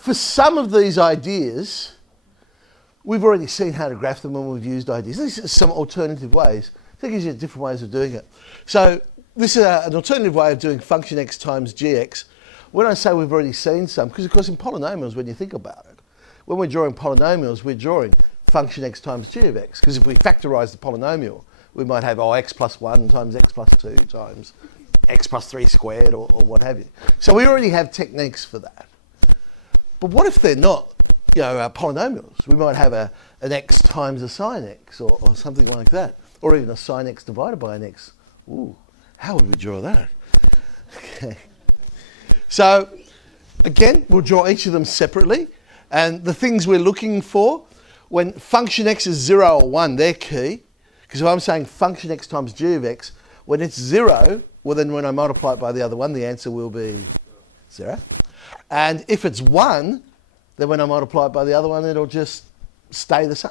for some of these ideas, we've already seen how to graph them when we've used ideas. These are some alternative ways. I think these are different ways of doing it. So this is an alternative way of doing function x times gx. When I say we've already seen some, because of course in polynomials, when you think about it, when we're drawing polynomials, we're drawing function x times g of x. Because if we factorise the polynomial, we might have x plus 1 times x plus 2 times x plus 3 squared or what have you. So we already have techniques for that. But what if they're not, polynomials? We might have an x times a sine x or something like that. Or even a sine x divided by an x. Ooh, how would we draw that? Okay. So, again, we'll draw each of them separately. And the things we're looking for, when function x is 0 or 1, they're key. Because if I'm saying function x times g of x, when it's 0, well then when I multiply it by the other one, the answer will be 0. And if it's 1, then when I multiply it by the other one, it'll just stay the same.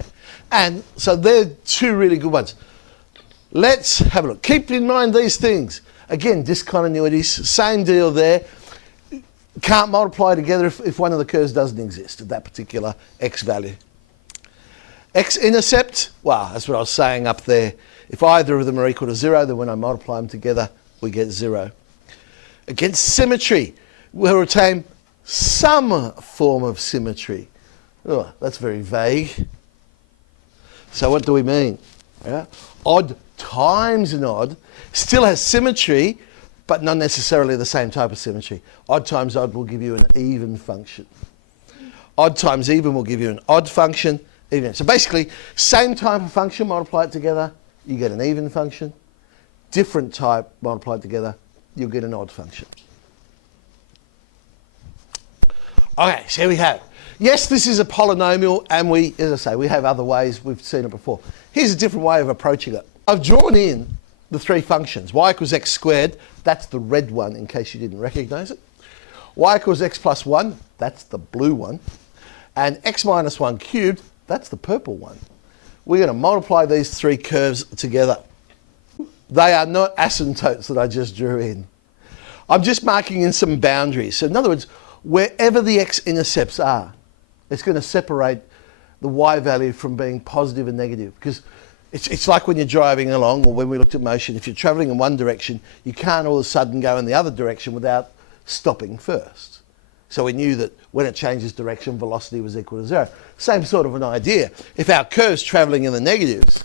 Okay. And so they're two really good ones. Let's have a look. Keep in mind these things. Again, discontinuities, same deal there. Can't multiply together if one of the curves doesn't exist at that particular x value. X-intercept, well, that's what I was saying up there. If either of them are equal to 0, then when I multiply them together, we get 0. Against symmetry, we'll retain some form of symmetry. Oh, that's very vague. So what do we mean? Yeah? Odd times an odd still has symmetry, but not necessarily the same type of symmetry. Odd times odd will give you an even function. Odd times even will give you an odd function. Even. So basically, same type of function, multiply it together, you get an even function. Different type, multiplied together, you'll get an odd function. Okay, so here we have. Yes, this is a polynomial, and we, as I say, we have other ways, we've seen it before. Here's a different way of approaching it. I've drawn in the three functions. Y equals x squared, that's the red one in case you didn't recognise it. Y equals x plus 1, that's the blue one. And x minus 1 cubed, that's the purple one. We're going to multiply these three curves together. They are not asymptotes that I just drew in. I'm just marking in some boundaries. So in other words, wherever the x-intercepts are, it's going to separate the y value from being positive and negative. Because it's like when you're driving along, or when we looked at motion, if you're travelling in one direction, you can't all of a sudden go in the other direction without stopping first. So we knew that when it changes direction, velocity was equal to 0. Same sort of an idea. If our curve's travelling in the negatives,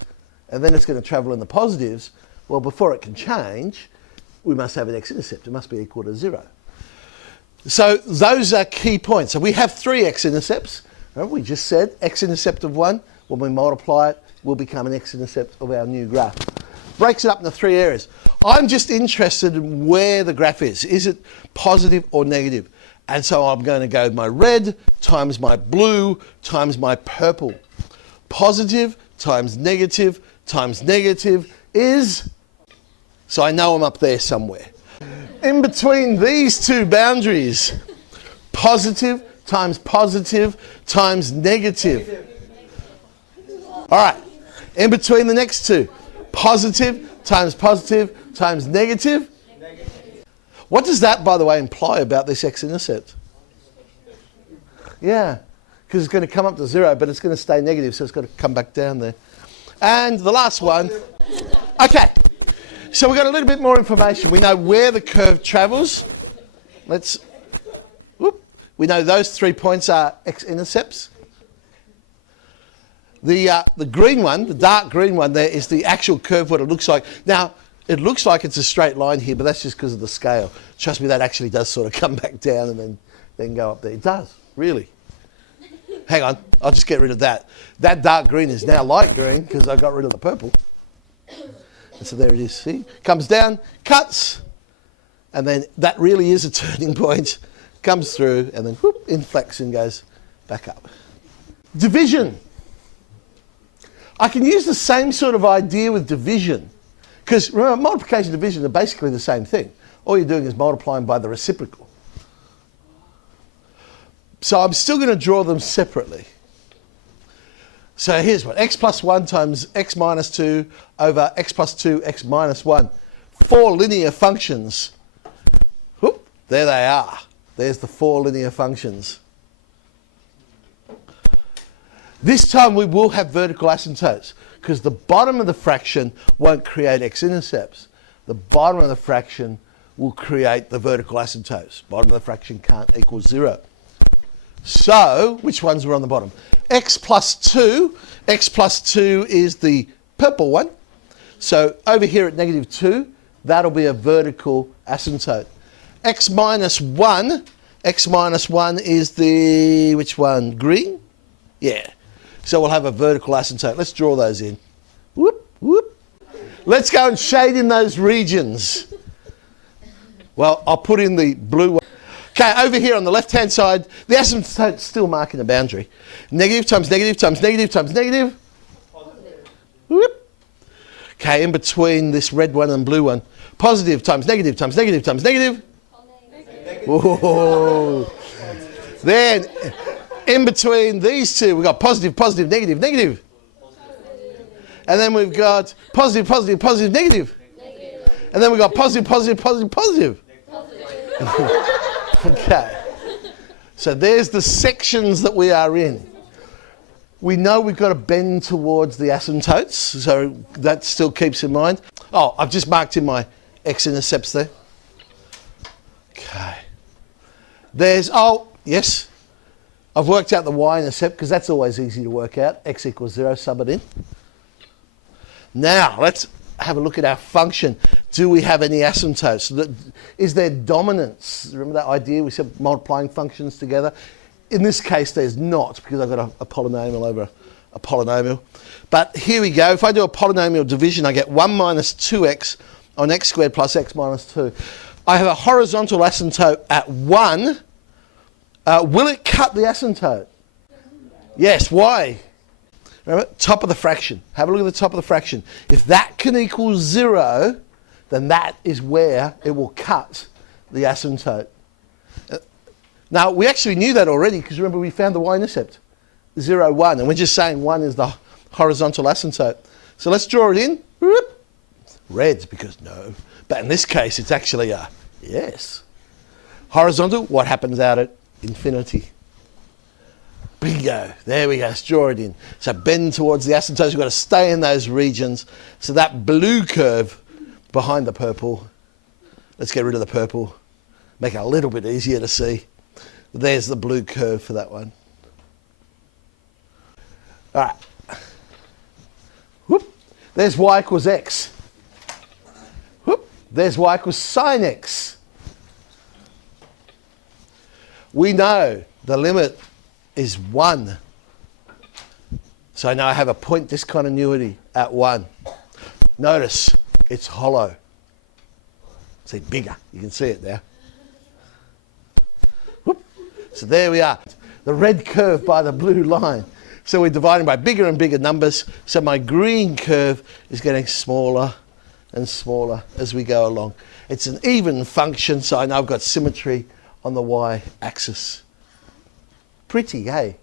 and then it's going to travel in the positives, well, before it can change, we must have an x-intercept. It must be equal to 0. So those are key points. So we have three x-intercepts. Remember, we just said x-intercept of 1, when we multiply it, will become an x-intercept of our new graph. Breaks it up into three areas. I'm just interested in where the graph is. Is it positive or negative? And so I'm going to go with my red times my blue times my purple. Positive times negative is, so I know I'm up there somewhere. In between these two boundaries, positive times negative. All right, in between the next two, positive times negative. What does that, by the way, imply about this x-intercept? Yeah, because it's going to come up to 0, but it's going to stay negative, so it's got to come back down there. And the last one. Okay, so we've got a little bit more information. We know where the curve travels. We know those 3 points are x-intercepts. The green one, the dark green one there, is the actual curve, what it looks like. Now, it looks like it's a straight line here, but that's just because of the scale. Trust me, that actually does sort of come back down and then go up there. It does, really. Hang on, I'll just get rid of that. That dark green is now light green because I got rid of the purple. And so there it is, see? Comes down, cuts, and then that really is a turning point. Comes through, and then whoop, inflects and goes back up. Division. I can use the same sort of idea with division. Because remember, multiplication and division are basically the same thing. All you're doing is multiplying by the reciprocal. So I'm still going to draw them separately. So here's one. X plus 1 times x minus 2 over x plus 2, x minus 1. 4 linear functions. Whoop, there they are. There's the 4 linear functions. This time we will have vertical asymptotes because the bottom of the fraction won't create x-intercepts. The bottom of the fraction will create the vertical asymptotes. Bottom of the fraction can't equal 0. So, which ones were on the bottom? X plus 2 is the purple one. So over here at -2, that'll be a vertical asymptote. X minus 1 is the, which one? Green? Yeah. So we'll have a vertical asymptote. Let's draw those in. Whoop, whoop. Let's go and shade in those regions. Well, I'll put in the blue one. Okay, over here on the left-hand side, the asymptote's still marking a boundary. Negative times negative times negative times negative. Whoop. Okay, in between this red one and blue one, positive times negative times negative times negative. Whoa. Then, in between these two, we've got positive, positive, negative, negative. And then we've got positive, positive, positive, negative. And then we've got positive, positive, positive, positive. Okay. So there's the sections that we are in. We know we've got to bend towards the asymptotes, so that still keeps in mind. Oh, I've just marked in my x-intercepts there. Okay. There's, oh, yes. I've worked out the y-intercept because that's always easy to work out. X equals 0, sub it in. Now, let's have a look at our function. Do we have any asymptotes? Is there dominance? Remember that idea? We said multiplying functions together. In this case, there's not because I've got a polynomial over a polynomial. But here we go. If I do a polynomial division, I get 1 minus 2x on x squared plus x minus 2. I have a horizontal asymptote at 1. Will it cut the asymptote? Yes. Why? Remember, top of the fraction. Have a look at the top of the fraction. If that can equal 0, then that is where it will cut the asymptote. Now, we actually knew that already because remember we found the y-intercept, 0, 1, and we're just saying 1 is the horizontal asymptote. So let's draw it in. Red, because no. But in this case, it's actually a yes. Horizontal, what happens out at infinity? Bingo. There we go. Let's draw it in. So bend towards the asymptotes. We've got to stay in those regions. So that blue curve behind the purple, let's get rid of the purple. Make it a little bit easier to see. There's the blue curve for that one. All right. Whoop. There's y equals x. Whoop. There's y equals sine x. We know the limit is 1. So now I have a point discontinuity at 1. Notice it's hollow. See, bigger. You can see it there. Whoop. So there we are. The red curve by the blue line. So we're dividing by bigger and bigger numbers. So my green curve is getting smaller and smaller as we go along. It's an even function, so I know I've got symmetry on the y-axis. Pretty, hey?